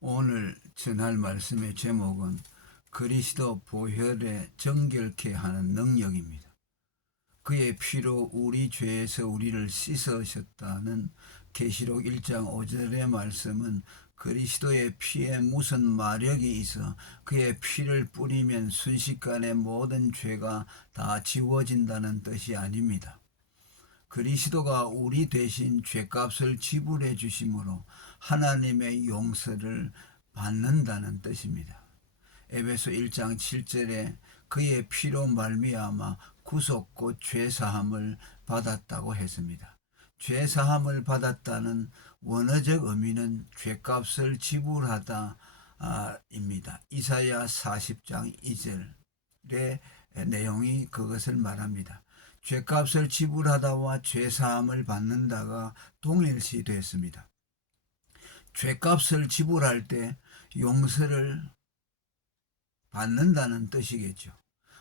오늘 전할 말씀의 제목은 그리스도 보혈에 정결케 하는 능력입니다. 그의 피로 우리 죄에서 우리를 씻으셨다는 계시록 1장 5절의 말씀은 그리스도의 피에 무슨 마력이 있어 그의 피를 뿌리면 순식간에 모든 죄가 다 지워진다는 뜻이 아닙니다. 그리스도가 우리 대신 죄값을 지불해 주심으로 하나님의 용서를 받는다는 뜻입니다. 에베소 1장 7절에 그의 피로 말미암아 구속 곧 죄사함을 받았다고 했습니다. 죄사함을 받았다는 원어적 의미는 죄값을 지불하다 입니다. 이사야 40장 2절의 내용이 그것을 말합니다. 죄값을 지불하다와 죄사함을 받는다가 동일시됐습니다. 죄값을 지불할 때 용서를 받는다는 뜻이겠죠.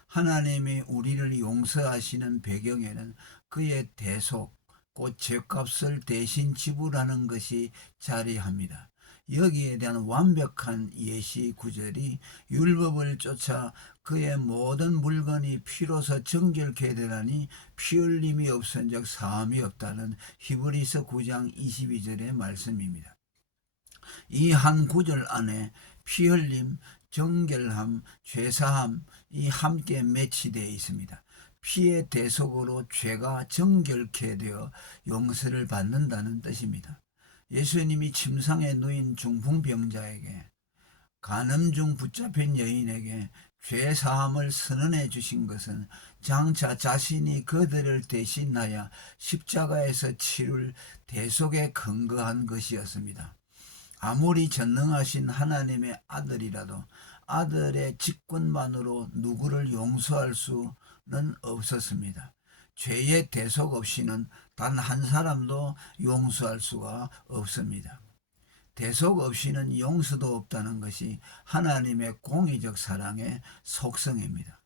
하나님이 우리를 용서하시는 배경에는 그의 대속, 곧 죄값을 대신 지불하는 것이 자리합니다. 여기에 대한 완벽한 예시 구절이 율법을 쫓아 그의 모든 물건이 피로서 정결케 되나니 피 흘림이 없은즉 사함이 없다는 히브리서 9장 22절의 말씀입니다. 이 한 구절 안에 피 흘림, 정결함, 죄사함이 함께 매치되어 있습니다. 피의 대속으로 죄가 정결케 되어 용서를 받는다는 뜻입니다. 예수님이 침상에 누인 중풍병자에게, 간음 중 붙잡힌 여인에게 죄사함을 선언해 주신 것은 장차 자신이 그들을 대신하여 십자가에서 치룰 대속에 근거한 것이었습니다. 아무리 전능하신 하나님의 아들이라도 아들의 직분만으로 누구를 용서할 수는 없었습니다. 죄의 대속 없이는 단 한 사람도 용서할 수가 없습니다. 대속 없이는 용서도 없다는 것이 하나님의 공의적 사랑의 속성입니다.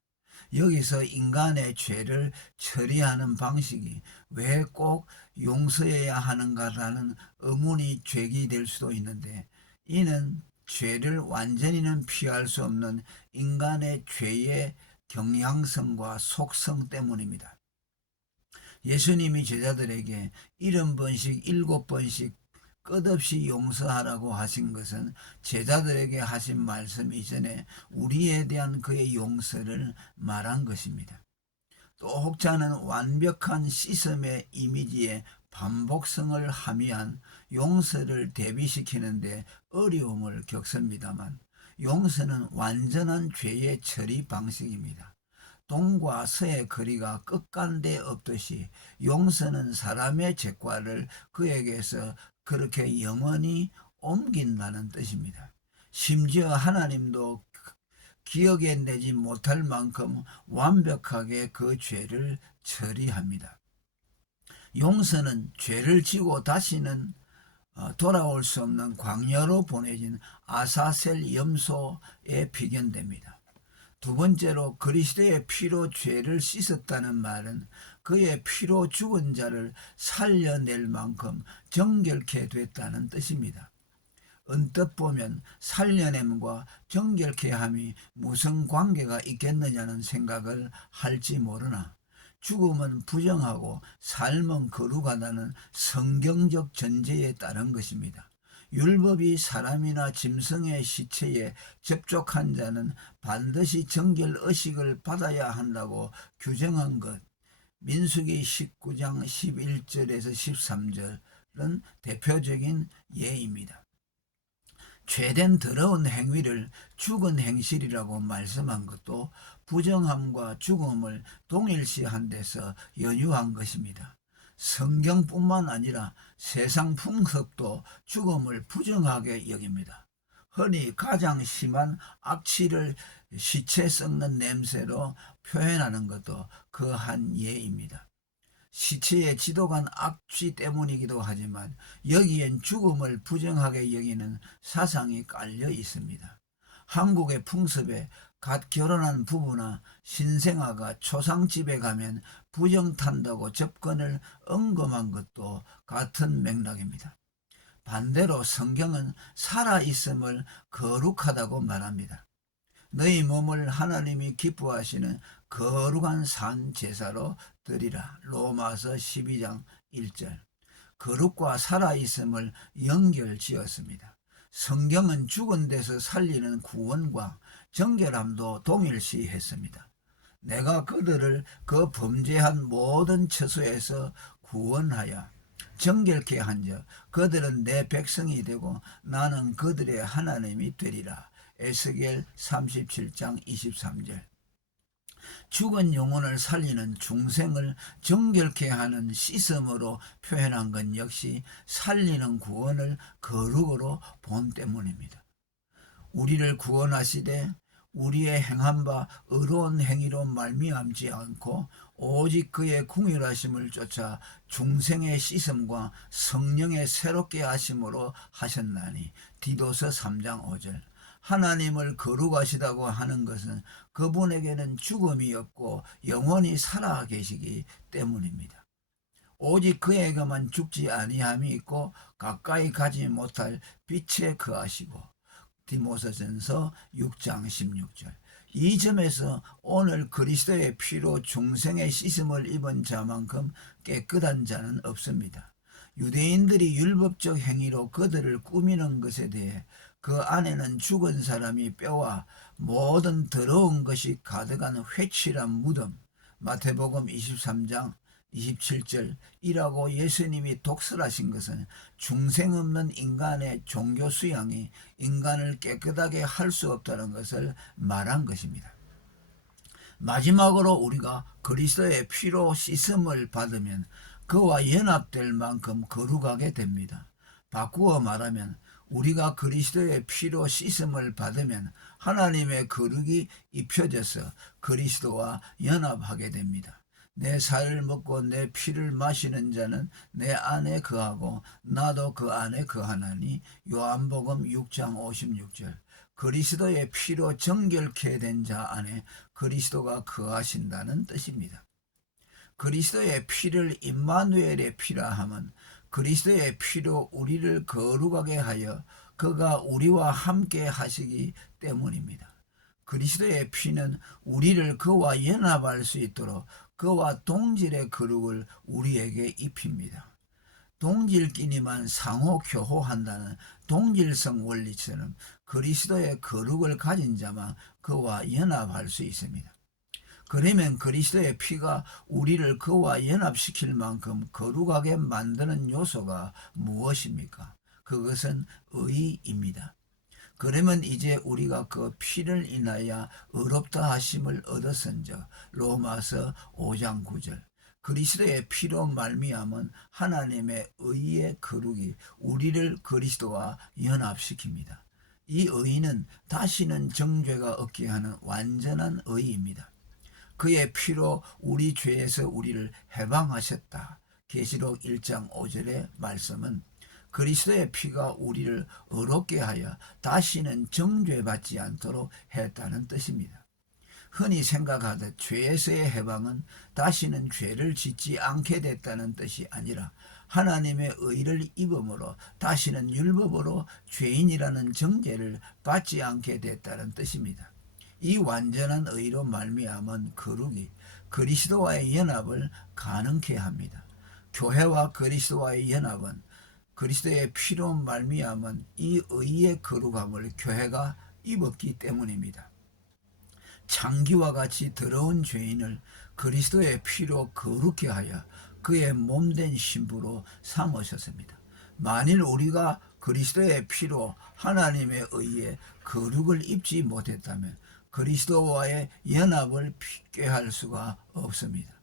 여기서 인간의 죄를 처리하는 방식이 왜 꼭 용서해야 하는가라는 의문이 제기될 수도 있는데, 이는 죄를 완전히는 피할 수 없는 인간의 죄의 경향성과 속성 때문입니다. 예수님이 제자들에게 70번씩 7번씩 끝없이 용서하라고 하신 것은 제자들에게 하신 말씀 이전에 우리에 대한 그의 용서를 말한 것입니다. 또 혹자는 완벽한 씻음의 이미지에 반복성을 함의한 용서를 대비시키는데 어려움을 겪습니다만, 용서는 완전한 죄의 처리 방식입니다. 동과 서의 거리가 끝간데 없듯이 용서는 사람의 죄과를 그에게서 그렇게 영원히 옮긴다는 뜻입니다. 심지어 하나님도 기억해내지 못할 만큼 완벽하게 그 죄를 처리합니다. 용서는 죄를 지고 다시는 돌아올 수 없는 광야로 보내진 아사셀 염소에 비견됩니다. 두 번째로 그리스도의 피로 죄를 씻었다는 말은 그의 피로 죽은 자를 살려낼 만큼 정결케 됐다는 뜻입니다. 언뜻 보면 살려냄과 정결케 함이 무슨 관계가 있겠느냐는 생각을 할지 모르나, 죽음은 부정하고 삶은 거룩하다는 성경적 전제에 따른 것입니다. 율법이 사람이나 짐승의 시체에 접촉한 자는 반드시 정결 의식을 받아야 한다고 규정한 것, 민수기 19장 11절에서 13절은 대표적인 예입니다. 죄된 더러운 행위를 죽은 행실이라고 말씀한 것도 부정함과 죽음을 동일시한 데서 연유한 것입니다. 성경뿐만 아니라 세상 풍습도 죽음을 부정하게 여깁니다. 흔히 가장 심한 악취를 시체 썩는 냄새로 표현하는 것도 그 한 예입니다. 시체에 지독한 악취 때문이기도 하지만 여기엔 죽음을 부정하게 여기는 사상이 깔려 있습니다. 한국의 풍습에 갓 결혼한 부부나 신생아가 초상집에 가면 부정 탄다고 접근을 언검한 것도 같은 맥락입니다. 반대로 성경은 살아있음을 거룩하다고 말합니다. 너희 몸을 하나님이 기뻐하시는 거룩한 산 제사로 드리라. 로마서 12장 1절. 거룩과 살아있음을 연결지었습니다. 성경은 죽은 데서 살리는 구원과 정결함도 동일시했습니다. 내가 그들을 그 범죄한 모든 처소에서 구원하여 정결케 한즉 그들은 내 백성이 되고 나는 그들의 하나님이 되리라. 에스겔 37장 23절. 죽은 영혼을 살리는 중생을 정결케 하는 씻음으로 표현한 것 역시 살리는 구원을 거룩으로 본 때문입니다. 우리를 구원하시되 우리의 행한 바 의로운 행위로 말미암지 않고 오직 그의 궁휼하심을 쫓아 중생의 씻음과 성령의 새롭게 하심으로 하셨나니. 디도서 3장 5절. 하나님을 거룩하시다고 하는 것은 그분에게는 죽음이 없고 영원히 살아 계시기 때문입니다. 오직 그에게만 죽지 아니함이 있고 가까이 가지 못할 빛에 거하시고. 디모서전서 6장 16절. 이 점에서 오늘 그리스도의 피로 중생의 씻음을 입은 자만큼 깨끗한 자는 없습니다. 유대인들이 율법적 행위로 그들을 꾸미는 것에 대해 그 안에는 죽은 사람이 뼈와 모든 더러운 것이 가득한 회칠한 무덤, 마태복음 23장 27절이라고 예수님이 독설하신 것은 중생 없는 인간의 종교 수양이 인간을 깨끗하게 할 수 없다는 것을 말한 것입니다. 마지막으로 우리가 그리스도의 피로 씻음을 받으면 그와 연합될 만큼 거룩하게 됩니다. 바꾸어 말하면 우리가 그리스도의 피로 씻음을 받으면 하나님의 거룩이 입혀져서 그리스도와 연합하게 됩니다. 내 살을 먹고 내 피를 마시는 자는 내 안에 거하고 나도 그 안에 거하나니. 요한복음 6장 56절. 그리스도의 피로 정결케 된 자 안에 그리스도가 거하신다는 뜻입니다. 그리스도의 피를 임마누엘의 피라 함은 그리스도의 피로 우리를 거룩하게 하여 그가 우리와 함께 하시기 때문입니다. 그리스도의 피는 우리를 그와 연합할 수 있도록 그와 동질의 거룩을 우리에게 입힙니다. 동질끼리만 상호 교호한다는 동질성 원리처럼 그리스도의 거룩을 가진 자만 그와 연합할 수 있습니다. 그러면 그리스도의 피가 우리를 그와 연합시킬 만큼 거룩하게 만드는 요소가 무엇입니까? 그것은 의입니다. 그러면 이제 우리가 그 피를 인하여 의롭다 하심을 얻었은즉 로마서 5장 9절. 그리스도의 피로 말미암은 하나님의 의의 거룩이 우리를 그리스도와 연합시킵니다. 이 의는 다시는 정죄가 없게 하는 완전한 의입니다. 그의 피로 우리 죄에서 우리를 해방하셨다. 계시록 1장 5절의 말씀은 그리스도의 피가 우리를 의롭게 하여 다시는 정죄받지 않도록 했다는 뜻입니다. 흔히 생각하듯 죄에서의 해방은 다시는 죄를 짓지 않게 됐다는 뜻이 아니라 하나님의 의를 입음으로 다시는 율법으로 죄인이라는 정죄를 받지 않게 됐다는 뜻입니다. 이 완전한 의로 말미암은 거룩이 그리스도와의 연합을 가능케 합니다. 교회와 그리스도와의 연합은 그리스도의 피로 말미암은 이 의의 거룩함을 교회가 입었기 때문입니다. 창기와 같이 더러운 죄인을 그리스도의 피로 거룩케 하여 그의 몸된 신부로 삼으셨습니다. 만일 우리가 그리스도의 피로 하나님의 의에 거룩을 입지 못했다면 그리스도와의 연합을 꾀할 수가 없습니다.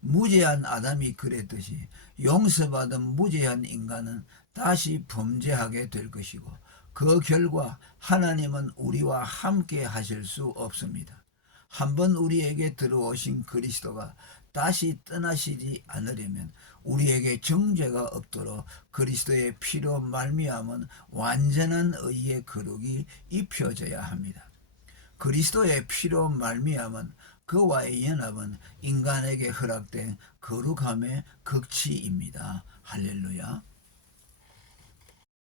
무죄한 아담이 그랬듯이 용서받은 무죄한 인간은 다시 범죄하게 될 것이고 그 결과 하나님은 우리와 함께 하실 수 없습니다. 한번 우리에게 들어오신 그리스도가 다시 떠나시지 않으려면 우리에게 정죄가 없도록 그리스도의 피로 말미암은 완전한 의의 거룩이 입혀져야 합니다. 그리스도의 피로 말미암은 그와의 연합은 인간에게 허락된 거룩함의 극치입니다. 할렐루야.